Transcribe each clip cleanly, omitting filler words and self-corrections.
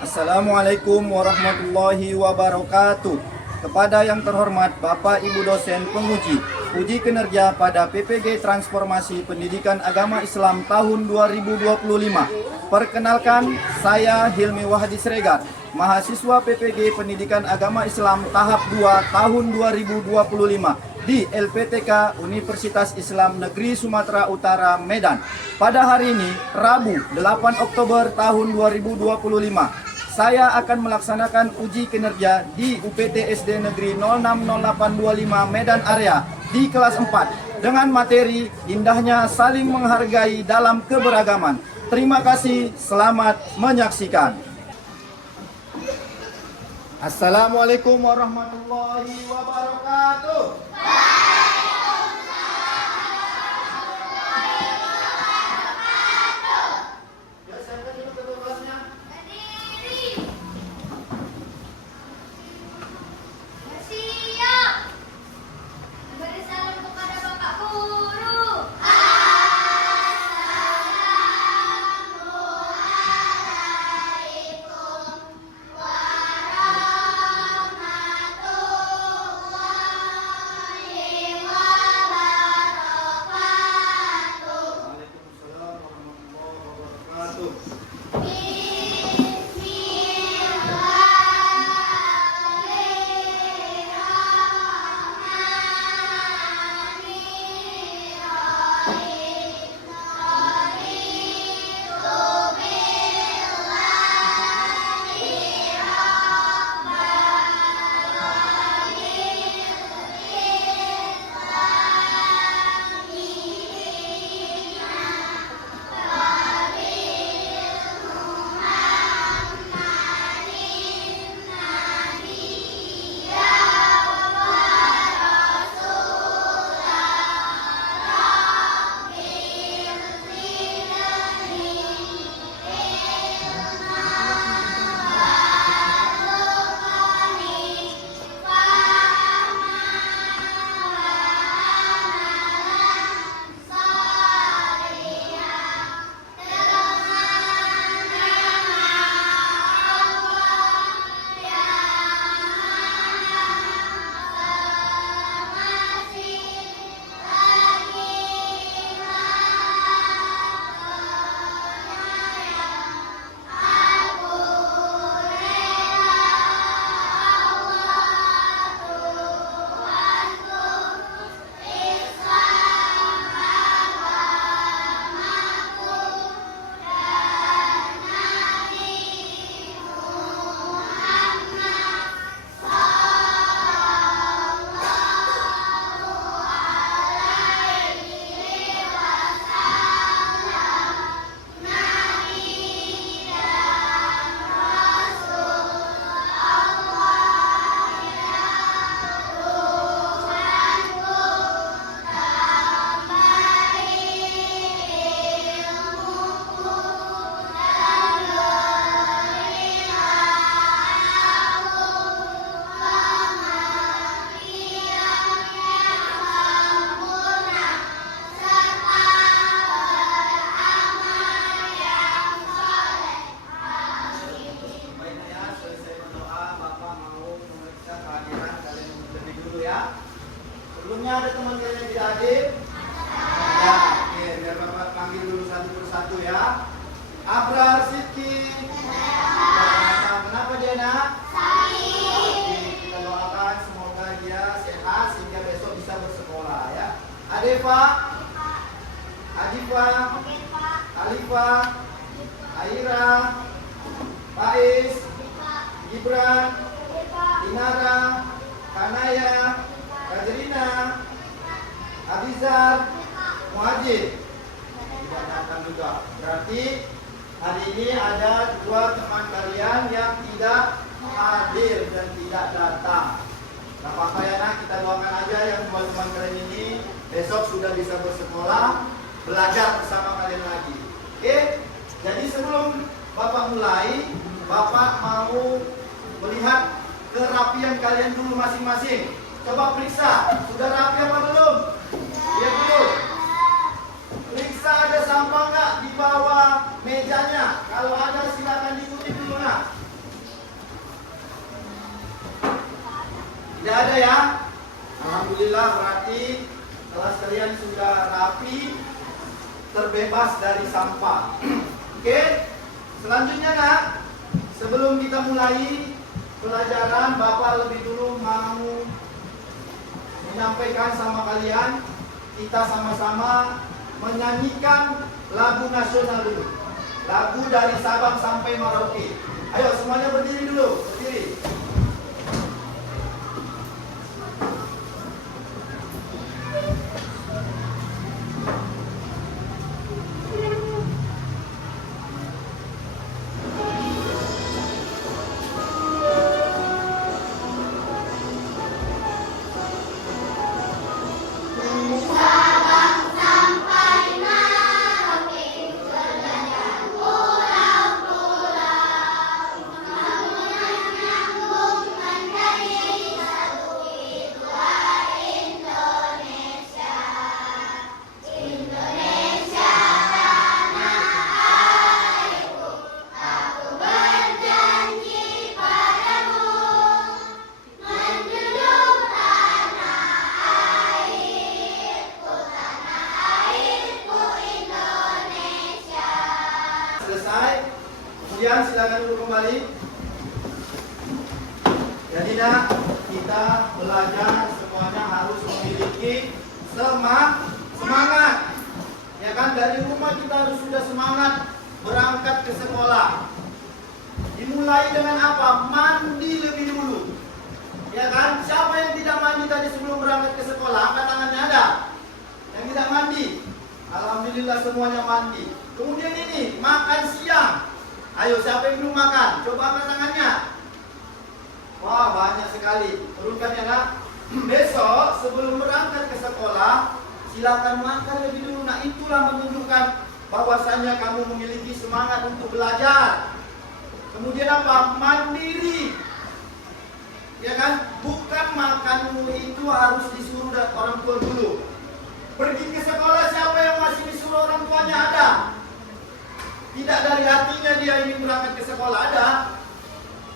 Assalamualaikum warahmatullahi wabarakatuh. Kepada yang terhormat Bapak Ibu dosen penguji, uji kinerja pada PPG Transformasi Pendidikan Agama Islam tahun 2025. Perkenalkan, saya Hilmi Wahdi Sregar, mahasiswa PPG Pendidikan Agama Islam tahap 2 tahun 2025 di LPTK Universitas Islam Negeri Sumatera Utara, Medan. Pada hari ini, Rabu 8 Oktober tahun 2025, saya akan melaksanakan uji kinerja di UPT SD Negeri 060825 Medan Area di kelas 4 dengan materi indahnya saling menghargai dalam keberagaman. Terima kasih, selamat menyaksikan. Assalamualaikum warahmatullahi wabarakatuh. Sebelumnya ada teman kalian yang tidak hadir? Ya, oke, biar Bapak panggil dulu satu persatu ya. Abrar Sidki. Kenapa dia nak? Sakit. Kita doakan semoga dia sehat sehingga besok bisa bersekolah ya. Adefa, Ajifa, Alifa, Aira, Faiz, Gibran, Inara, Kanaya, Kajrina, Abizar, Muhajir. Tidak datang juga. Berarti hari ini ada dua teman kalian yang tidak hadir dan tidak datang. Nah, apa ya nak, kita doakan aja yang teman-teman kalian ini besok sudah bisa bersekolah, belajar bersama kalian lagi. Oke? Jadi sebelum Bapak mulai, Bapak mau melihat kerapian kalian dulu masing-masing. Coba periksa, sudah rapi apa belum? Lihat dulu. Periksa ada sampah nggak di bawah mejanya. Kalau ada silakan diikuti dulu nak. Tidak ada ya? Alhamdulillah, berarti kelas kalian sudah rapi, terbebas dari sampah. Oke, selanjutnya nak, sebelum kita mulai pelajaran, Bapak lebih dulu mau menyampaikan sama kalian, kita sama-sama menyanyikan lagu nasional dulu. Lagu dari Sabang sampai Merauke. Ayo semuanya berdiri dulu, berdiri. Kemudian silakan dulu kembali. Jadi nak, kita belajar semuanya harus memiliki semangat. Ya kan, dari rumah kita harus sudah semangat berangkat ke sekolah. Dimulai dengan apa? Mandi lebih dulu. Ya kan? Siapa yang tidak mandi tadi sebelum berangkat ke sekolah? Angkat tangannya, ada? Yang tidak mandi? Alhamdulillah semuanya mandi. Kemudian ini, makan siang. Ayo, siapa yang belum makan? Coba angkat tangannya. Wah, banyak sekali. Turunkan ya nak. Besok sebelum berangkat ke sekolah, silakan makan lebih dulu. Nah, itulah menunjukkan bahwasanya kamu memiliki semangat untuk belajar. Kemudian apa? Mandiri. Ya kan? Bukan makanmu itu harus disuruh dari orang tua dulu. Pergi ke sekolah, siapa yang masih disuruh orang tuanya? Ada? Tidak dari hatinya dia ingin berangkat ke sekolah, ada?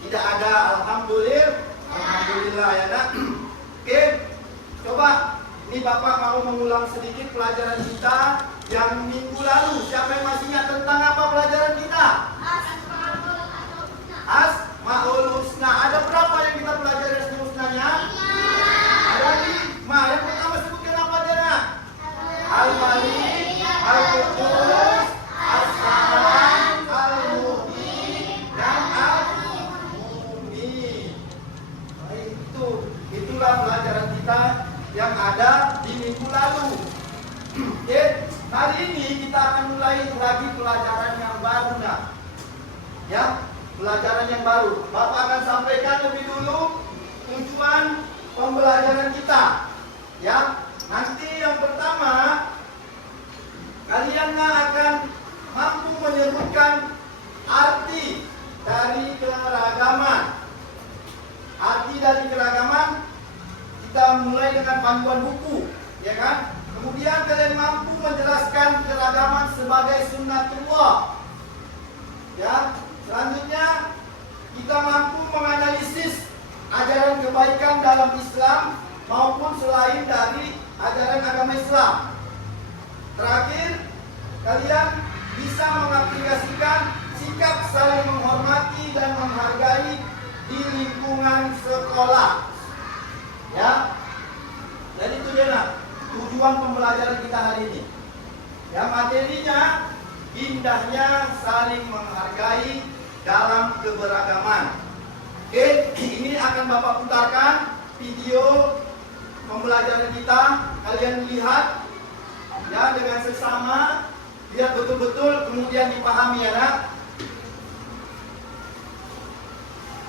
Tidak ada. Alhamdulillah ya nak. Oke, coba ini Bapak mau mengulang sedikit pelajaran kita yang minggu lalu. Siapa yang masih ingat tentang apa pelajaran kita? Asmaul Husna. Ada berapa yang kita pelajari Asmaul Husnanya? Ada 5. Yang pertama sebutkan apa aja nak? Al-Malik, Al-Qudus, As-Salam, Al-Mu'min, dan Al-Mu'min. Itulah pelajaran kita yang ada di minggu lalu. Oke, hari ini kita akan mulai lagi pelajaran yang baru nak. Ya, pelajaran yang baru. Bapak akan sampaikan lebih dulu tujuan pembelajaran kita. Ya, nanti yang pertama kalian akan mampu menyebutkan arti dari keragaman. Arti dari keragaman kita mulai dengan panduan buku, ya kan? Kemudian kalian mampu menjelaskan keragaman sebagai sunnatullah. Ya, selanjutnya kita mampu menganalisis ajaran kebaikan dalam Islam maupun selain dari ajaran agama Islam. Terakhir, kalian bisa mengaplikasikan sikap saling menghormati dan menghargai di lingkungan sekolah. Ya, jadi itu dia nak, tujuan pembelajaran kita hari ini. Ya, materinya indahnya saling menghargai dalam keberagaman. Oke, ini akan Bapak putarkan video pembelajaran kita. Kalian lihat ya dengan seksama, lihat betul-betul, kemudian dipahami ya nak.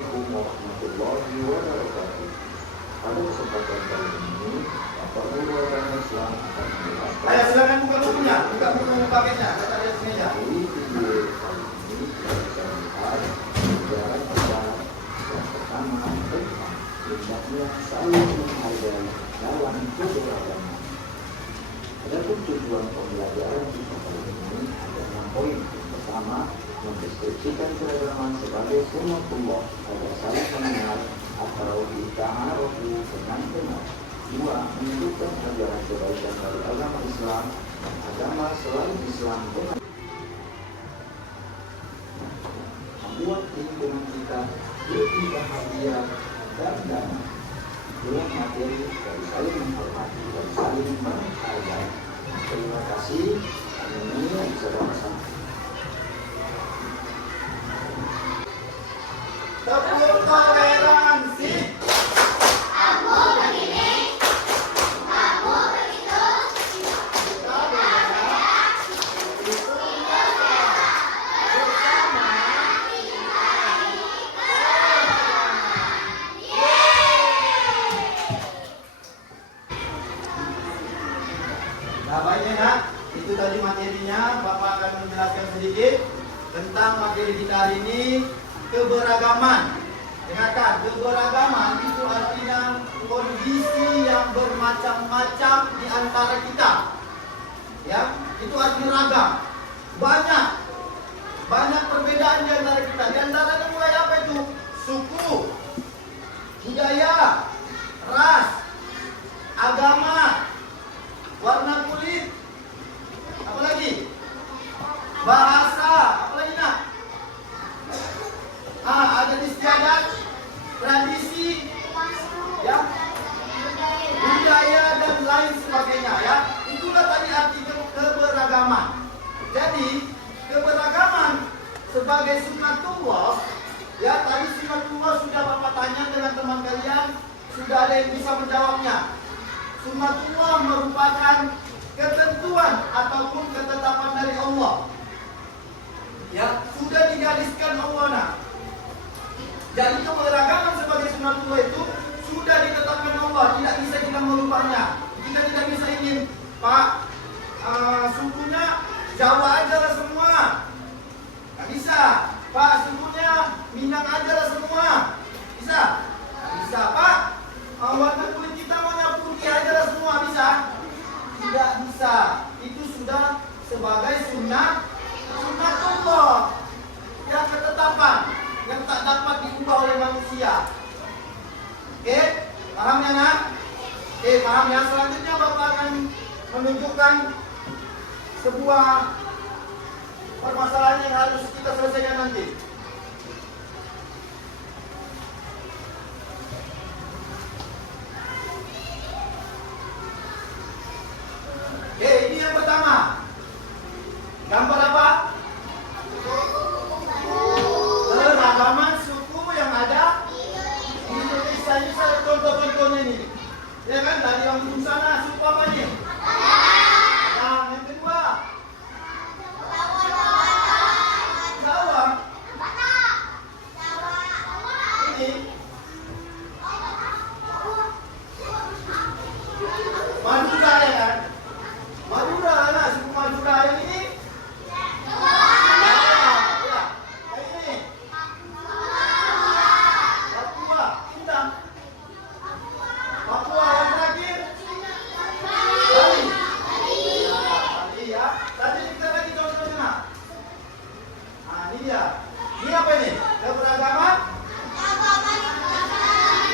Warahmatullahi wabarakatuh. Pada kesempatan kali ini, Bapak Guru Agama Islam akan menjelaskan. Ayo silakan buka bukunya, buka buku paketnya, kita lihat sini ya. Di video kali ini kita akan melihat pelajaran pertama. Yang pertama tentang hendaknya saling menghargai dalam keberagaman. Adapun tujuan pembelajaran kita kali ini ada 6 poin. Yang pertama, mendeskripsikan keragaman sebagai sunnatullah agar saling mengenal atau dita'arufu dengan benar. 2. Menunjukkan ajaran kebaikan dari agama Islam dan agama selain Islam dengan membuat lingkungan kita lebih bahagia dan damai. 2. Materi dari saling menghormati dan saling menghargai. Terima kasih. Ini bisa bersama. Tepuk toleransi. Nah, baiknya nak, itu tadi materinya. Bapak akan menjelaskan sedikit tentang materi kita hari ini, keberagaman. Dengarkan, keberagaman itu artinya kondisi yang bermacam-macam di antara kita. Ya, itu artinya ragam. Banyak perbedaan di antara kita. Di antaranya mulai apa itu? Suku, budaya, ras, agama, warna kulit, apalagi bahasa, apalagi nak? Adat istiadat, tradisi, ya, budaya dan lain sebagainya, ya. Itulah tadi arti keberagaman. Jadi keberagaman sebagai sunnatullah, ya, tadi sunnatullah sudah Bapak tanya dengan teman kalian, sudah ada yang bisa menjawabnya. Sunnatullah merupakan ketentuan ataupun ketetapan dari Allah. Ya, sudah digariskan Allah. Nah, jadi keberagaman sebagai sunnatullah itu sudah ditetapkan Allah, tidak bisa kita merubahnya. Kita tidak bisa ingin, Pak, sukunya Jawa aja lah semua. Nggak bisa. Pak, sukunya Minang aja lah semua. Bisa? Nggak bisa. Pak, warna kulit kita maunya putih aja lah semua. Bisa? Tidak bisa. Itu sudah sebagai sunnatullah, yang ketetapan yang tak dapat diubah oleh manusia. Oke, paham ya nak? Oke, paham ya. Selanjutnya Bapak akan menunjukkan sebuah permasalahan yang harus kita selesaikan nanti. Oke, ini yang pertama. Gambar apa? Keragaman suku yang ada di Indonesia. Ini saya contoh-contohnya ini. Ya kan, dari Lampung sana suku apa nih? Nah, yang kedua Jawa. Ini Madura, ya kan? Madura, nah, suku Madura ini. Papua yang terakhir. Bali. Ya. Tadi kita lagi contohnya. Nah, ini dia. Ini apa ini? Keberagaman?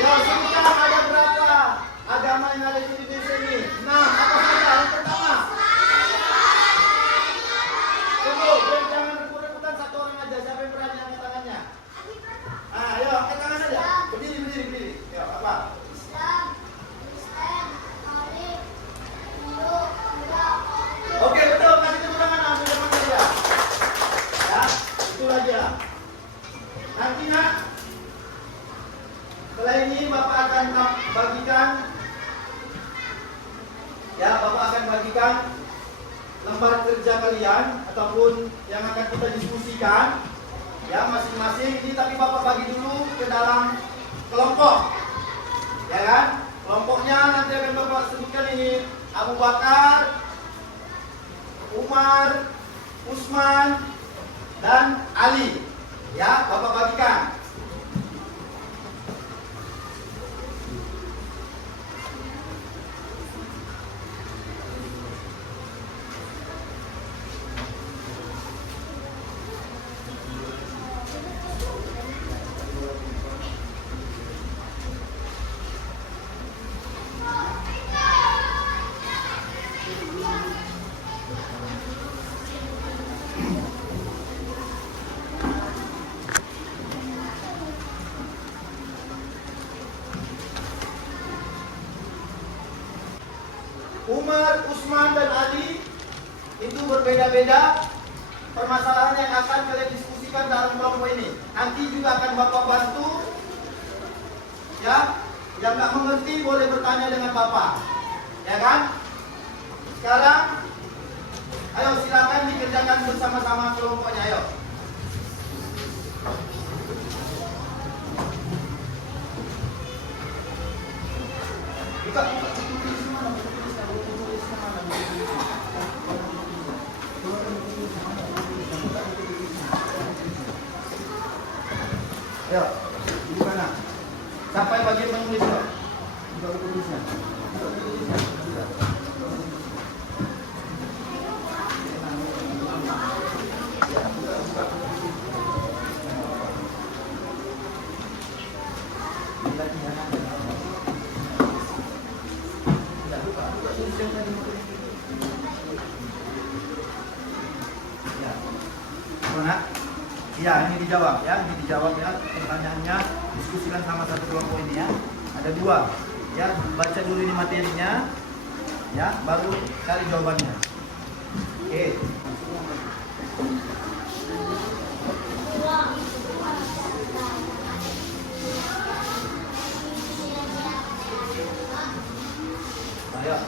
Ya, sekarang ada berapa agama yang ada di Indonesia ini? Nah, apa saja? Yang pertama. Tunggu, jangan rebut-rebutan, satu orang aja. Siapa yang berani angkat tangannya? Ayo, angkat tangan saja. Berdiri. Ya, apa? Oke, betul. Kasih tepuk tangan langsung depan saya. Ya, itu aja. Nanti nak, setelah ini Bapak akan bagikan, ya, Bapak akan bagikan lembar kerja kalian ataupun yang akan kita diskusikan, ya, masing-masing. Ini tapi Bapak bagi dulu ke dalam kelompok, ya kan? Kelompoknya nanti akan Bapak sebutkan ini Abu Bakar, Umar, Usman, dan Ali. Ya, Bapak bagikan. Usman dan Ali itu berbeda-beda permasalahan yang akan kalian diskusikan dalam kelompok ini. Nanti juga akan Bapak bantu. Ya, yang nggak mengerti boleh bertanya dengan Bapak. Ya kan? Sekarang, ayo silakan dikerjakan bersama-sama kelompoknya. Ayo. Buka. Ayo, di mana? Sampai bagian menulis loh. Buka tulisnya. Ya, ini dijawab ya, pertanyaannya diskusikan sama satu kelompok ini ya. Ada 2. Ya, baca dulu ini materinya. Ya, baru cari jawabannya. Oke. Ayo.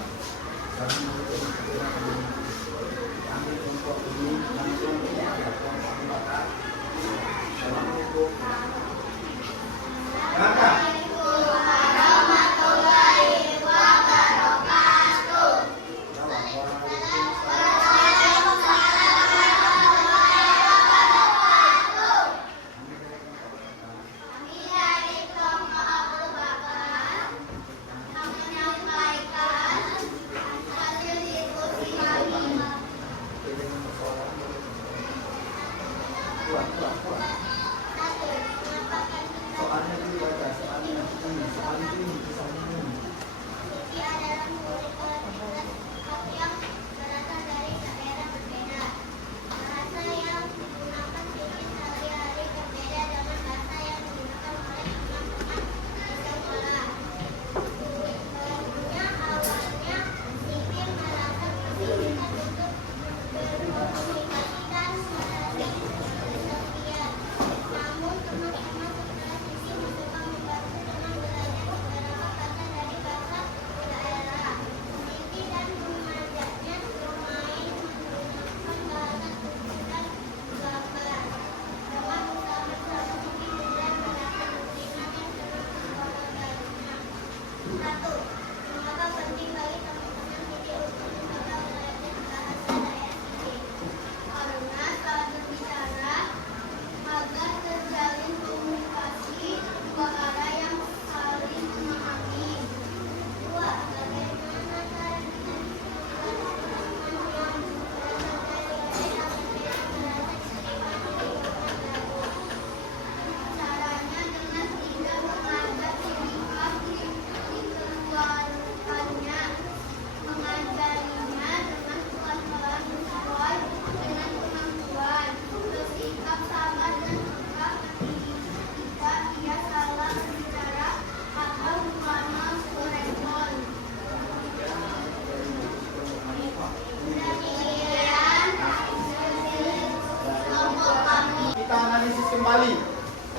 Kembali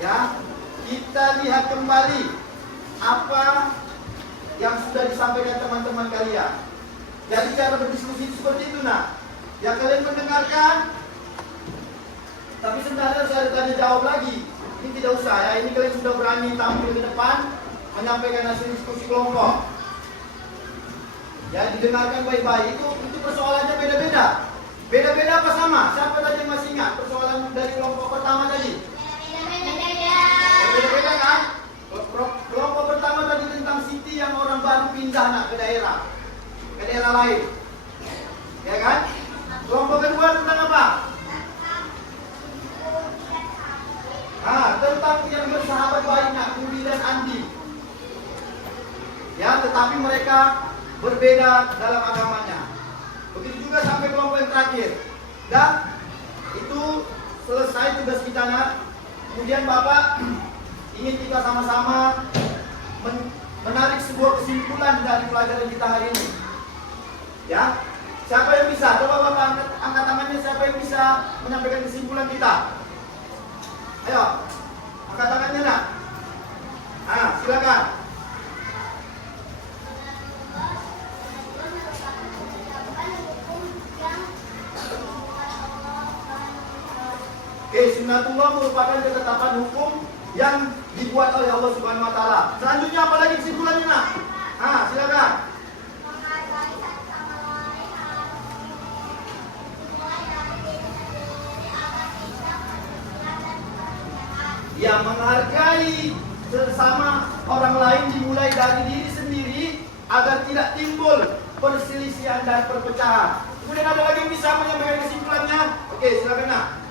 ya, kita lihat kembali apa yang sudah disampaikan teman-teman kalian. Jadi cara berdiskusi seperti itu nah. Ya kalian mendengarkan, tapi sebenarnya saya tanya jawab lagi. Ini tidak usah ya, ini kalian sudah berani tampil ke depan menyampaikan hasil diskusi kelompok. Ya didengarkan baik-baik, itu persoalannya beda-beda. Beda-beda apa sama? Siapa tadi yang masih ingat persoalan dari kelompok pertama tadi? Beda-beda kan? Kelompok pertama tadi tentang Siti yang orang baru pindah nak ke daerah lain. Ya kan? Kelompok kedua tentang apa? Tentang yang bersahabat baik nak, Budi dan Andi. Ya, tetapi mereka berbeda dalam agamanya. Begitu juga sampai kelompok yang terakhir. Dan itu selesai tugas kita nak. Kemudian Bapak ingin kita sama-sama menarik sebuah kesimpulan dari pelajaran kita hari ini. Ya, Siapa yang bisa? Coba Bapak angkat tangannya, siapa yang bisa menyampaikan kesimpulan kita? Ayo, angkat tangannya nak. Silakan. Oke, sunnatullah merupakan ketetapan hukum yang dibuat oleh Allah Subhanahu wa taala. Selanjutnya apa lagi kesimpulannya nak? Silakan. Yang menghargai sesama orang lain dimulai dari diri sendiri agar tidak timbul perselisihan dan perpecahan. Kemudian ada lagi yang bisa menyampaikan kesimpulannya? Oke, silakan nak.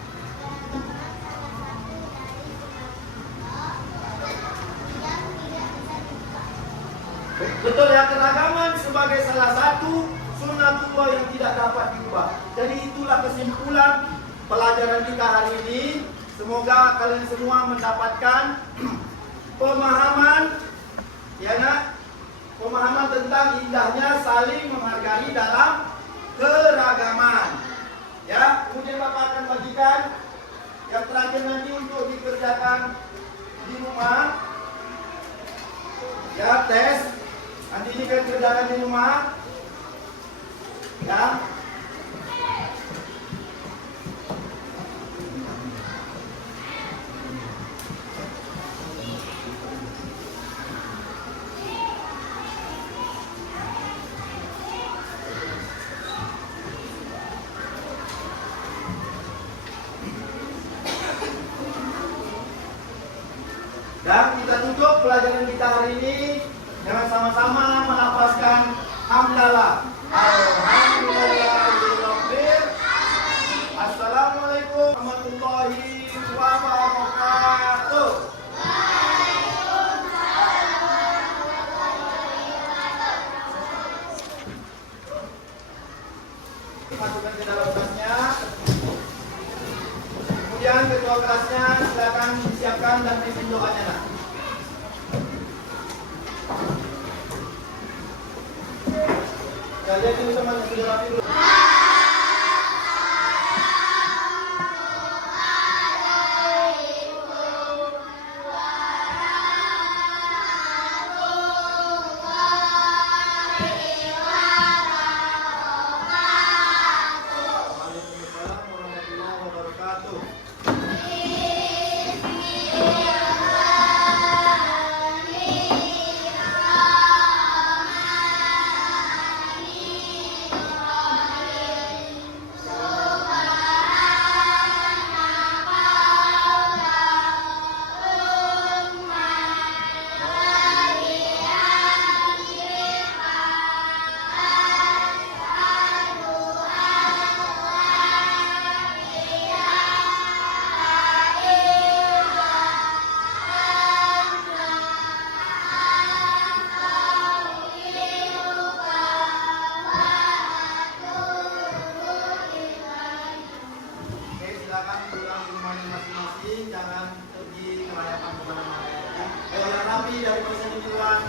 Betul ya, keragaman sebagai salah satu sunnatullah yang tidak dapat diubah. Jadi itulah kesimpulan pelajaran kita hari ini. Semoga kalian semua mendapatkan pemahaman, ya nak, pemahaman tentang indahnya saling menghargai dalam keragaman. Ya, kemudian Bapak akan bagikan yang terakhir nanti untuk dikerjakan di rumah. Ya, tes. Nanti ini akan kerjakan di rumah. Ya. Dan kita tutup pelajaran kita hari ini dengan sama-sama melafazkan hamdalah. Alhamdulillahirabbil. Assalamualaikum warahmatullahi wabarakatuh. Masukkan ke dalam kelasnya. Kemudian ketua kelasnya silakan disiapkan dan pimpin doanya nak. Kalian itu sama yang sudah rapi dulu. Jangan pergi merayakan kemana-mana. Ayo yang rapi dari proses ini duluan.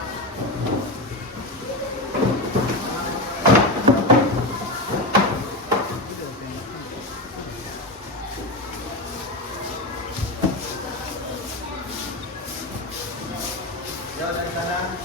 Ya dari sana.